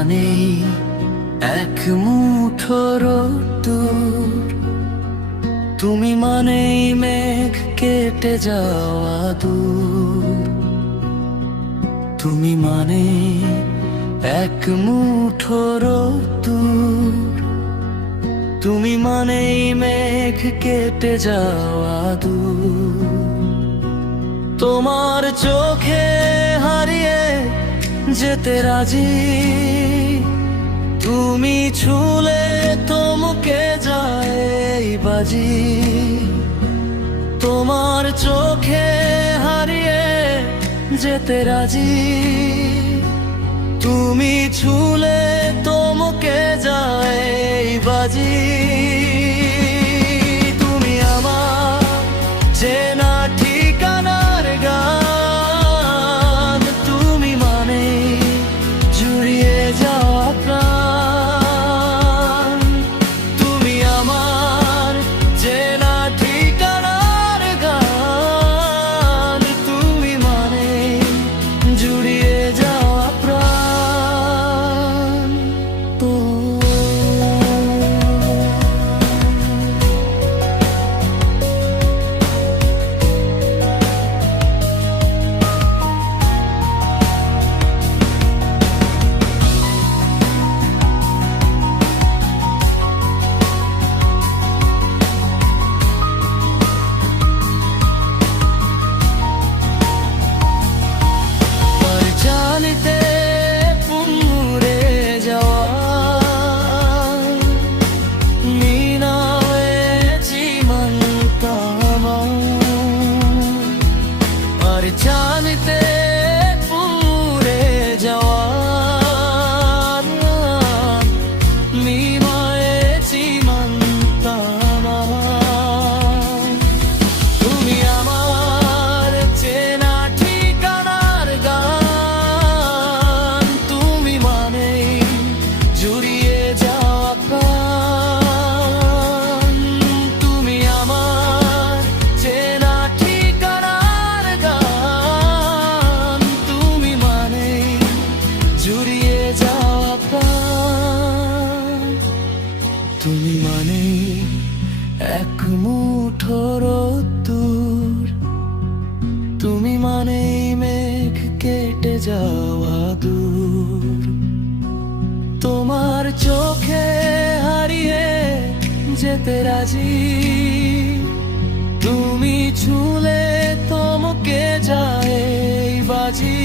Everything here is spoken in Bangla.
মানেই এক মুঠো রোদ্দুর, তুমি মানেই মেঘ কেটে যাওয়া দূর। তুমি মানে এক মুঠো রোদ্দুর, তুমি মানেই মেঘ কেটে যাওয়া দূর। তোমার চোখে হারিয়ে যেতে রাজি, তুমি ছুলে থমকে যায় এই বাজি। তোমার চোখে হারিয়ে যেতে রাজি, তুমি ছুলে থমকে যায় এই বাজি। তুমি আমার চেনা ঠিকানার গান, তুমি মানে জুড়িয়ে যাওয়া প্রাণ। তুমি আমার চেনা ঠিকানার গান, তুমি মানে জুড়িয়ে যাওয়া প্রাণ। তো জানিতে পুরে যাওয়া মিমায়ে চিমন্তামা। তুমি আমার চেনা ঠিকানার গান, তুমি মানে জুড়িয়ে যাওয়া প্রাণ। তুমি আমার চেনা ঠিকানার গান, তুমি মানে জুড়িয়ে যাওয়া প্রাণ। তুমি মানে এক মুঠো রোদ্দুর, তুমি মানে মেঘ কেটে যাওয়া দূর। তোমার চোখে হারিয়ে যেতে রাজি, তুমি ছুলে থমকে যায় এই বাজি।